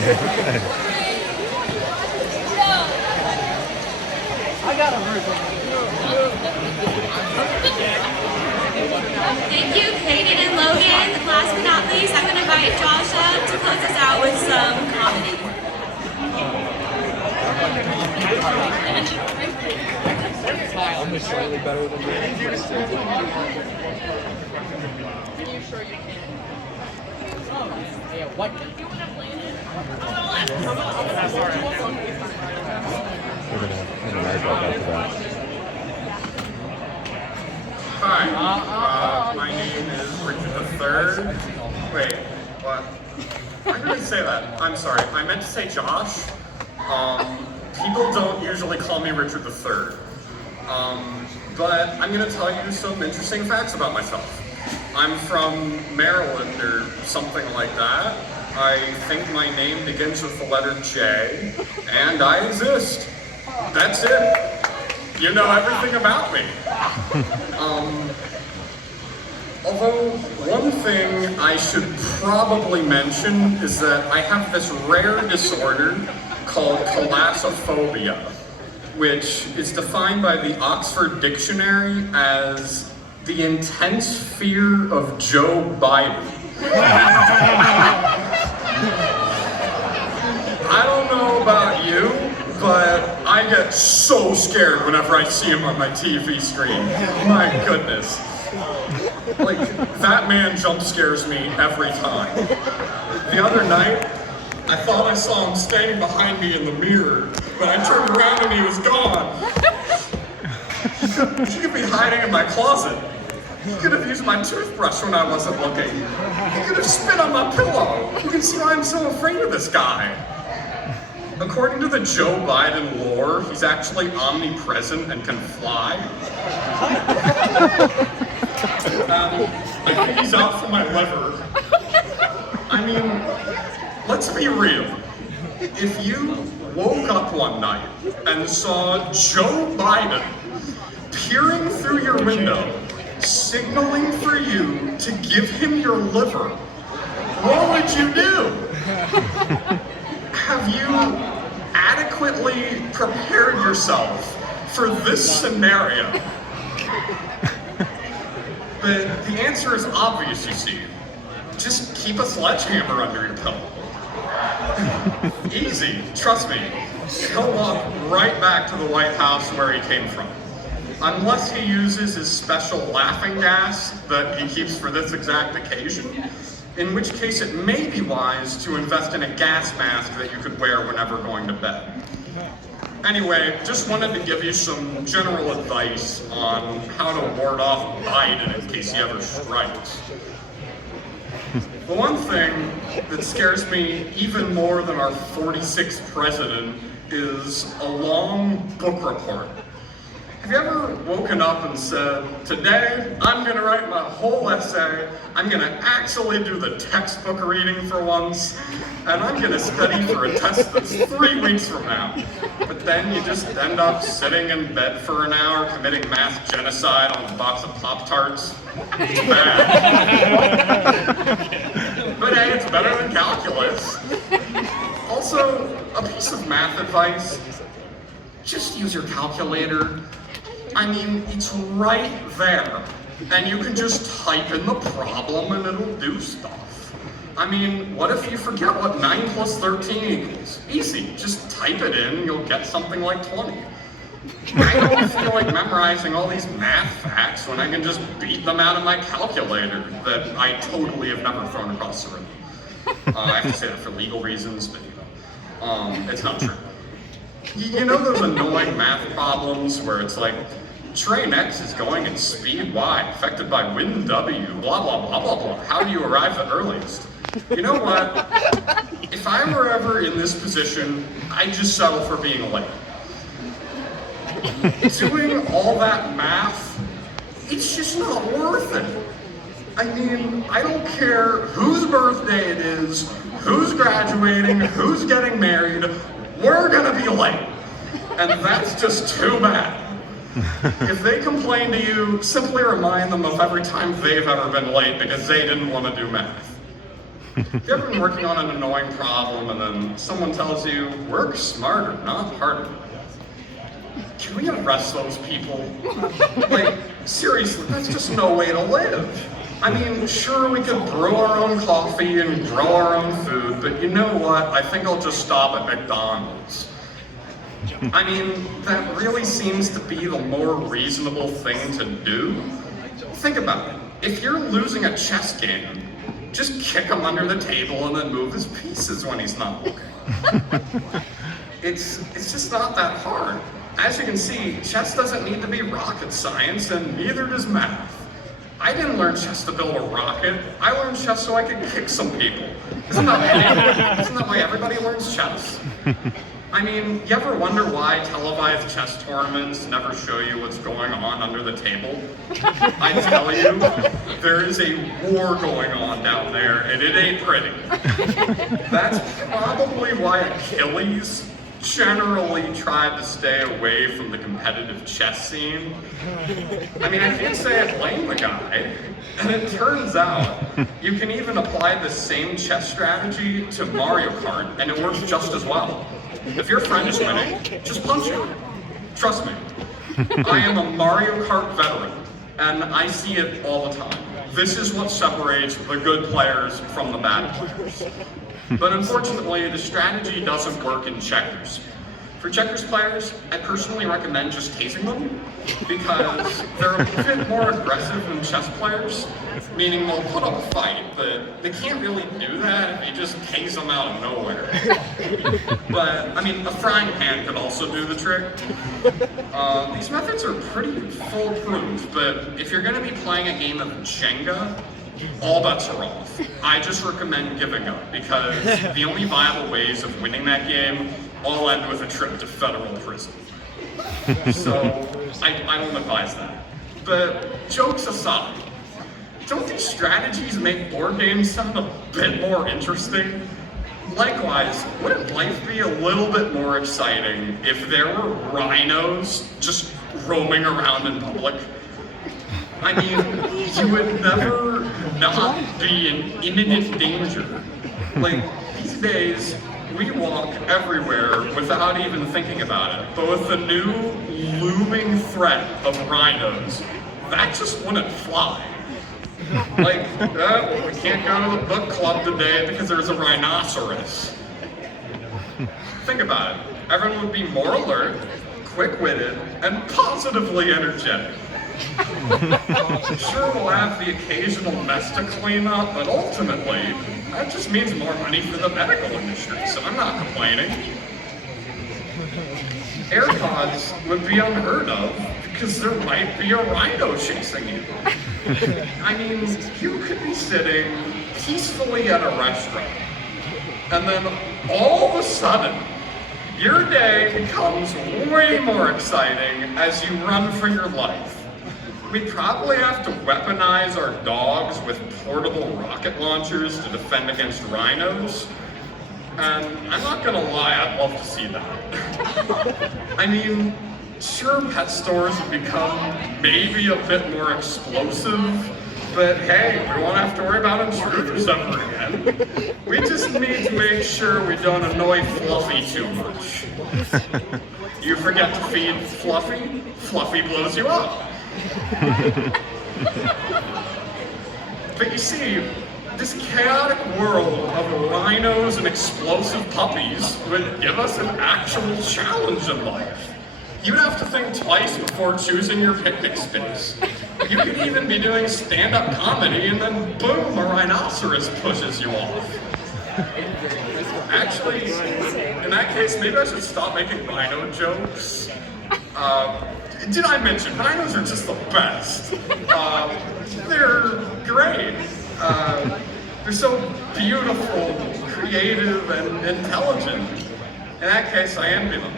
I got a version. Thank you, Kaden and Logan. Last but not least, I'm going to invite Josh up to close us out with some comedy. I'm slightly better than you. Are you sure you can? Oh, yeah, what? We're gonna mark up after that. Hi, my name is Richard III. Wait, what? I didn't say that. I'm sorry. I meant to say Josh. People don't usually call me Richard III. But I'm going to tell you some interesting facts about myself. I'm from Maryland or something like that. I think my name begins with the letter J, and I exist. That's it. You know everything about me. Although one thing I should probably mention is that I have this rare disorder called colassophobia, which is defined by the Oxford Dictionary as the intense fear of Joe Biden. I don't know about you, but I get so scared whenever I see him on my TV screen. My goodness. Like, that man jump scares me every time. The other night, I thought I saw him standing behind me in the mirror, but I turned around and he was gone. He could be hiding in my closet. He could have used my toothbrush when I wasn't looking. He could have spit on my pillow. You can see why I'm so afraid of this guy. According to the Joe Biden lore, he's actually omnipresent and can fly. I think he's out for my liver. I mean, let's be real. If you woke up one night and saw Joe Biden peering through your window, signaling for you to give him your liver, what would you do? Have you adequately prepared yourself for this scenario? But the answer is obvious, you see. Just keep a sledgehammer under your pillow. Easy, trust me. He'll walk right back to the White House where he came from. Unless he uses his special laughing gas that he keeps for this exact occasion, in which case it may be wise to invest in a gas mask that you could wear whenever going to bed. Anyway, just wanted to give you some general advice on how to ward off Biden in case he ever strikes. The one thing that scares me even more than our 46th president is a long book report. Have you ever woken up and said, today I'm gonna write my whole essay, I'm gonna actually do the textbook reading for once, and I'm gonna study for a test that's 3 weeks from now. But then you just end up sitting in bed for an hour committing mass genocide on a box of Pop-Tarts. It's bad. But hey, it's better than calculus. Also, a piece of math advice, just use your calculator. I mean, it's right there. And you can just type in the problem and it'll do stuff. I mean, what if you forget what 9 plus 13 equals? Easy, just type it in and you'll get something like 20. I don't feel like memorizing all these math facts when I can just beat them out of my calculator that I totally have never thrown across the room. I have to say that for legal reasons, but it's not true. You know those annoying math problems where it's like, train X is going at speed Y, affected by wind W, blah, blah, blah, blah, blah. How do you arrive the earliest? You know what? If I were ever in this position, I'd just settle for being late. Doing all that math, it's just not worth it. I mean, I don't care whose birthday it is, who's graduating, who's getting married, we're gonna be late. And that's just too bad. If they complain to you, simply remind them of every time they've ever been late because they didn't want to do math. Have you ever been working on an annoying problem and then someone tells you, work smarter, not harder? Can we arrest those people? Like, seriously, that's just no way to live. I mean, sure, we could brew our own coffee and grow our own food, but you know what? I think I'll just stop at McDonald's. I mean, that really seems to be the more reasonable thing to do. Think about it. If you're losing a chess game, just kick him under the table and then move his pieces when he's not looking. It's just not that hard. As you can see, chess doesn't need to be rocket science, and neither does math. I didn't learn chess to build a rocket. I learned chess so I could kick some people. Isn't that why everybody learns chess? I mean, you ever wonder why televised chess tournaments never show you what's going on under the table? I tell you, there is a war going on down there, and it ain't pretty. That's probably why Achilles generally tried to stay away from the competitive chess scene. I mean, I can't say I blame the guy. And it turns out, you can even apply the same chess strategy to Mario Kart, and it works just as well. If your friend is winning, just punch him. Trust me. I am a Mario Kart veteran, and I see it all the time. This is what separates the good players from the bad players. But unfortunately, the strategy doesn't work in checkers. For checkers players, I personally recommend just tasing them, because they're a bit more aggressive than chess players, meaning they'll put up a fight, but they can't really do that if you just tase them out of nowhere. But, I mean, a frying pan could also do the trick. These methods are pretty foolproof, but if you're going to be playing a game of Jenga, all bets are off. I just recommend giving up, because the only viable ways of winning that game all end with a trip to federal prison. So, I don't advise that. But jokes aside, don't these strategies make board games sound a bit more interesting? Likewise, wouldn't life be a little bit more exciting if there were rhinos just roaming around in public? I mean, you would never not be in imminent danger. Like, these days, we walk everywhere without even thinking about it. But with the new looming threat of rhinos, that just wouldn't fly. Like, we can't go to the book club today because there's a rhinoceros. Think about it. Everyone would be more alert, quick-witted, and positively energetic. Sure, we'll have the occasional mess to clean up, but ultimately, that just means more money for the medical industry, so I'm not complaining. AirPods would be unheard of because there might be a rhino chasing you. I mean, you could be sitting peacefully at a restaurant, and then all of a sudden, your day becomes way more exciting as you run for your life. We'd probably have to weaponize our dogs with portable rocket launchers to defend against rhinos. And I'm not gonna lie, I'd love to see that. I mean, sure, pet stores have become maybe a bit more explosive, but hey, we won't have to worry about intruders ever again. We just need to make sure we don't annoy Fluffy too much. You forget to feed Fluffy, Fluffy blows you up. But you see, this chaotic world of rhinos and explosive puppies would give us an actual challenge in life. You'd have to think twice before choosing your picnic space. You could even be doing stand-up comedy and then boom, a rhinoceros pushes you off. Actually, in that case, maybe I should stop making rhino jokes. Did I mention, rhinos are just the best. They're great. They're so beautiful, creative, and intelligent. In that case, I envy them.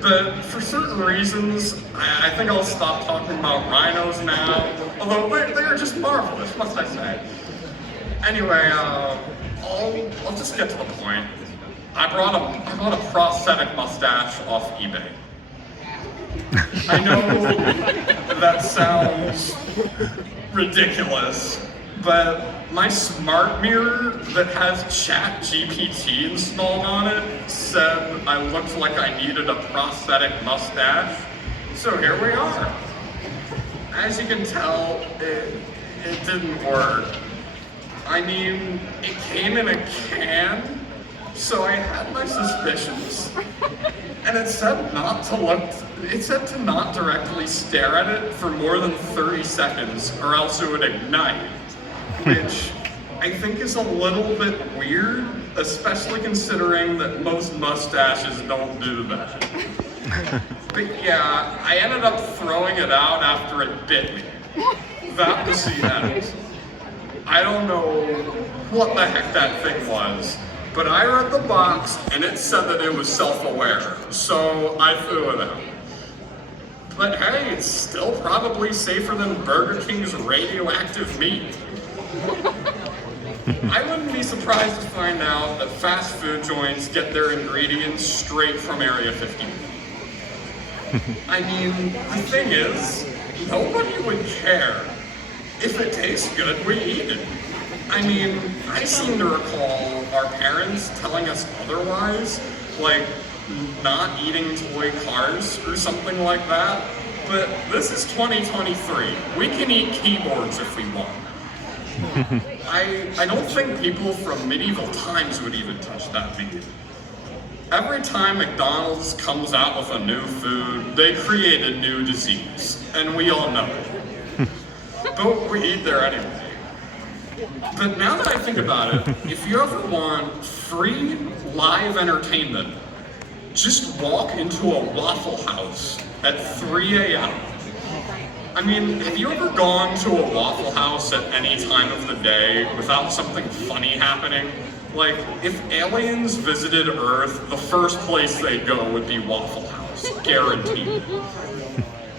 But for certain reasons, I think I'll stop talking about rhinos now. Although they're just marvelous, must I say. Anyway, I'll just get to the point. I bought a prosthetic mustache off eBay. I know that sounds ridiculous, but my smart mirror that has Chat GPT installed on it said I looked like I needed a prosthetic mustache. So here we are. As you can tell, it didn't work. I mean, it came in a can, so I had my suspicions. And it said to not directly stare at it for more than 30 seconds or else it would ignite, which I think is a little bit weird, especially considering that most mustaches don't do that. But yeah, I ended up throwing it out after it bit me. That was the end. I don't know what the heck that thing was, but I read the box and it said that it was self-aware, so I threw it out. But hey, it's still probably safer than Burger King's radioactive meat. I wouldn't be surprised to find out that fast food joints get their ingredients straight from Area 51. I mean, the thing is, nobody would care. If it tastes good, we eat it. I mean, I seem to recall our parents telling us otherwise, like not eating toy cars or something like that. But this is 2023. We can eat keyboards if we want. I don't think people from medieval times would even touch that meat. Every time McDonald's comes out with a new food, they create a new disease, and we all know it. But we eat there anyway. But now that I think about it, if you ever want free live entertainment, just walk into a Waffle House at 3 a.m. I mean, have you ever gone to a Waffle House at any time of the day without something funny happening? Like, if aliens visited Earth, the first place they'd go would be Waffle House, guaranteed.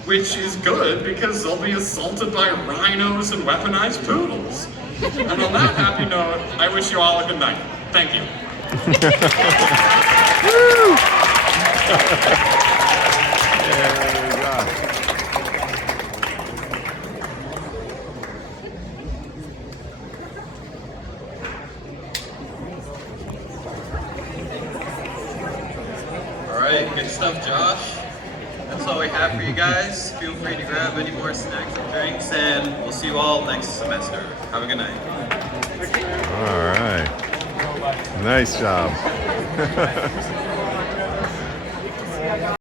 Which is good because they'll be assaulted by rhinos and weaponized poodles. And on that happy note, I wish you all a good night. Thank you. Alright, good stuff, Josh. That's all we have for you guys. Feel free to grab any more snacks and drinks, and we'll see you all next semester. Have a good night. All right. Nice job.